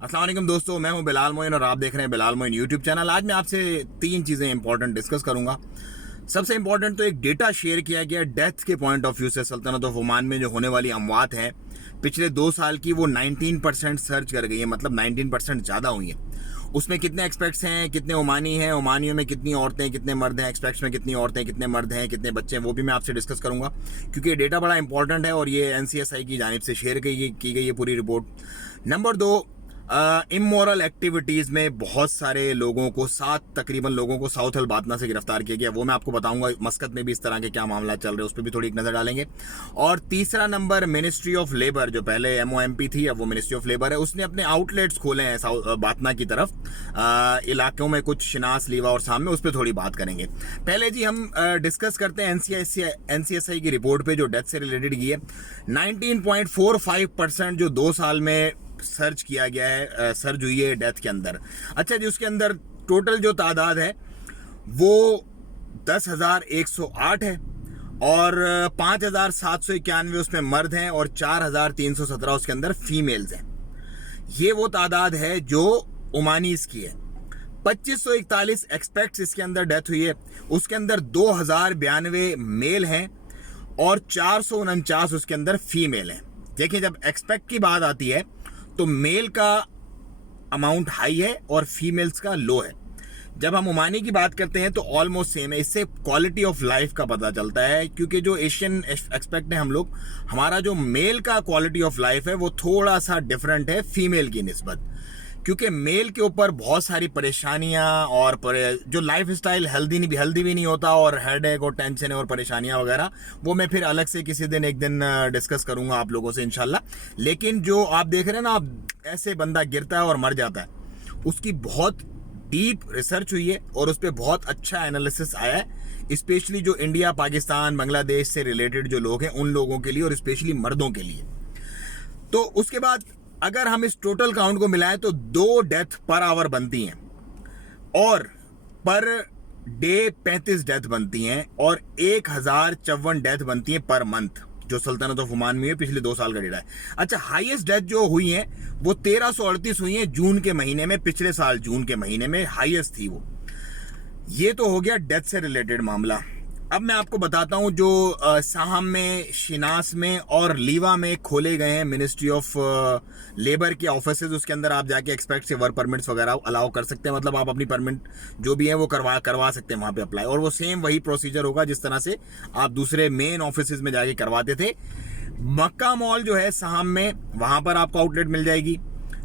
अस्सलाम वालेकुम दोस्तों, मैं हूं बिलाल मोइन और आप देख रहे हैं बिलाल मोइन यूट्यूब चैनल। आज मैं आपसे 3 चीज़ें इंपॉर्टेंट डिस्कस करूंगा। सबसे इंपॉर्टेंट तो एक डेटा शेयर किया गया डेथ के पॉइंट ऑफ व्यू से। सल्तनत ऑफ ओमान में जो होने वाली अमवात है पिछले 2 साल की, वो 19% सर्च कर गई है, मतलब 19% ज़्यादा हुई है। उसमें कितने एक्सपेक्ट्स हैं, कितने ओमानी हैं, ओमानियों में कितनी औरतें कितने मर्द हैं, एक्सपेक्ट्स में कितनी औरतें कितने मर्द हैं, कितने बच्चे हैं, वो भी मैं आपसे डिस्कस करूंगा क्योंकि ये डेटा बड़ा इंपॉर्टेंट है और ये NCSI की जानिब से शेयर की गई है पूरी रिपोर्ट। नंबर 2, इमोरल एक्टिविटीज़ में बहुत सारे लोगों को, 7 तकरीबन लोगों को साउथ अल बातना से गिरफ्तार किया गया। वो मैं आपको बताऊंगा मस्कत में भी इस तरह के क्या मामला चल रहे हैं, उस पर भी थोड़ी एक नज़र डालेंगे। और तीसरा नंबर, मिनिस्ट्री ऑफ लेबर, जो पहले MOMP थी अब वो मिनिस्ट्री ऑफ लेबर है, उसने अपने आउटलेट्स खोले हैं साउथ बातना की तरफ, इलाकों में कुछ शिनास, लीवा और साम में, उस पर थोड़ी बात करेंगे। पहले जी हम डिस्कस करते हैं NCSI की रिपोर्ट पे जो डेथ से रिलेटेड की है। 19.45% जो 2 साल में सर्च किया गया है, सर्च हुई है डेथ के अंदर। अच्छा जी, उसके अंदर टोटल जो तादाद है वो 10,108 है और 5,791 उसमें मर्द हैं और 4,317 उसके अंदर फीमेल्स हैं। ये वो तादाद है जो ओमानीज की है। 2,541 एक्सपेक्ट्स इसके अंदर डेथ हुई है। उसके अंदर 2,092 मेल हैं और 449 उसके अंदर फीमेल हैं। देखिए, जब एक्सपेक्ट की बात आती है तो मेल का अमाउंट हाई है और फीमेल्स का लो है। जब हम ओमानी की बात करते हैं तो ऑलमोस्ट सेम है। इससे क्वालिटी ऑफ लाइफ का पता चलता है क्योंकि जो एशियन एक्सपेक्ट है हम लोग, हमारा जो मेल का क्वालिटी ऑफ लाइफ है वो थोड़ा सा डिफरेंट है फीमेल की निस्बत, क्योंकि मेल के ऊपर बहुत सारी परेशानियां और जो लाइफ स्टाइल हेल्दी भी नहीं होता और हेडेक और टेंशन और परेशानियां वगैरह, वो मैं फिर अलग से किसी दिन एक दिन डिस्कस करूंगा आप लोगों से इंशाल्लाह। लेकिन जो आप देख रहे हैं ना, आप ऐसे बंदा गिरता है और मर जाता है, उसकी बहुत डीप रिसर्च हुई है और उस पर बहुत अच्छा एनालिसिस आया है, स्पेशली जो इंडिया, पाकिस्तान, बांग्लादेश से रिलेटेड जो लोग हैं उन लोगों के लिए और स्पेशली मर्दों के लिए। तो उसके बाद अगर हम इस टोटल काउंट को मिलाएं तो 2 डेथ पर आवर बनती हैं और पर डे 35 डेथ बनती हैं और 1,054 डेथ बनती हैं पर मंथ, जो सल्तनत ऑफ ओमान में है पिछले 2 साल का डेटा है। अच्छा, हाईएस्ट डेथ जो हुई हैं वो 1338 हुई हैं जून के महीने में, पिछले साल जून के महीने में हाईएस्ट थी वो। ये तो हो गया डेथ से रिलेटेड मामला। अब मैं आपको बताता हूं जो साहम में, शिनास में और लीवा में खोले गए हैं मिनिस्ट्री ऑफ लेबर के ऑफिसेज। उसके अंदर आप जाके एक्सपेक्ट से वर्क परमिट्स वगैरह अलाउ कर सकते हैं, मतलब आप अपनी परमिट जो भी है वो करवा सकते हैं वहां पे अप्लाई, और वो सेम वही प्रोसीजर होगा जिस तरह से आप दूसरे मेन ऑफिसेज में जाके करवाते थे। मक्का मॉल जो है साहम में, वहां पर आपको आउटलेट मिल जाएगी।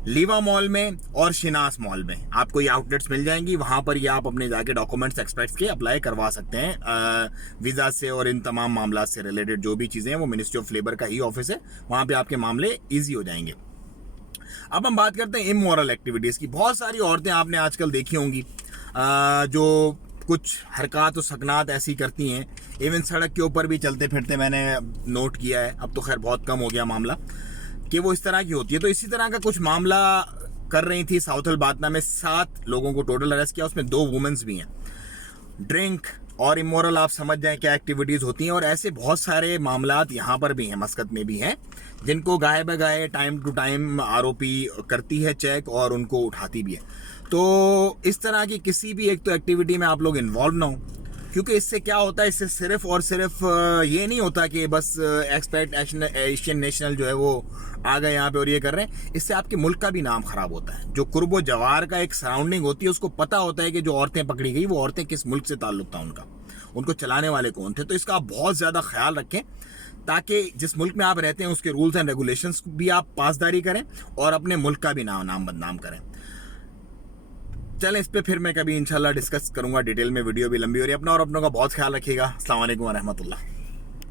लीवा मॉल में और शिनास मॉल में आपको ये आउटलेट्स मिल जाएंगी। वहां पर ये आप अपने जाके डॉक्यूमेंट्स एक्सपेक्ट्स के अप्लाई करवा सकते हैं वीज़ा से और इन तमाम मामला से रिलेटेड जो भी चीज़ें हैं वो मिनिस्ट्री ऑफ लेबर का ही ऑफिस है, वहां पे आपके मामले ईजी हो जाएंगे। अब हम बात करते हैं इमोरल एक्टिविटीज़ की। बहुत सारी औरतें आपने आजकल देखी होंगी जो कुछ हरकत और सकनात ऐसी करती हैं, इवन सड़क के ऊपर भी चलते फिरते मैंने नोट किया है, अब तो खैर बहुत कम हो गया मामला, कि वो इस तरह की होती है। तो इसी तरह का कुछ मामला कर रही थी साउथ अल बातना में। 7 लोगों को टोटल अरेस्ट किया, उसमें 2 वुमेन्स भी हैं। ड्रिंक और इमोरल, आप समझ जाएं क्या एक्टिविटीज़ होती हैं। और ऐसे बहुत सारे मामलात यहाँ पर भी हैं, मस्कत में भी हैं, जिनको गाए बगाए टाइम टू टाइम ROP करती है चेक और उनको उठाती भी है। तो इस तरह की किसी भी एक तो एक्टिविटी में आप लोग इन्वॉल्व ना हो, क्योंकि इससे क्या होता है, इससे सिर्फ और सिर्फ ये नहीं होता कि बस एक्सपेक्ट एशियन नेशनल जो है वो आ गए यहाँ पे और ये कर रहे हैं, इससे आपके मुल्क का भी नाम खराब होता है। जो कुर्बो जवार का एक सराउंडिंग होती है, उसको पता होता है कि जो औरतें पकड़ी गई वो औरतें किस मुल्क से ताल्लुक था उनका, उनको चलाने वाले कौन थे। तो इसका आप बहुत ज़्यादा ख्याल रखें ताकि जिस मुल्क में आप रहते हैं उसके रूल्स एंड रेगुलेशंस भी आप पासदारी करें और अपने मुल्क का भी नाम बदनाम करें। चलें, इस पे फिर मैं कभी इंशाल्लाह डिस्कस करूंगा डिटेल में, वीडियो भी लंबी हो रही है। अपना और अपनों का बहुत ख्याल रखिएगा। अस्सलाम वालेकुम व रहमतुल्लाह।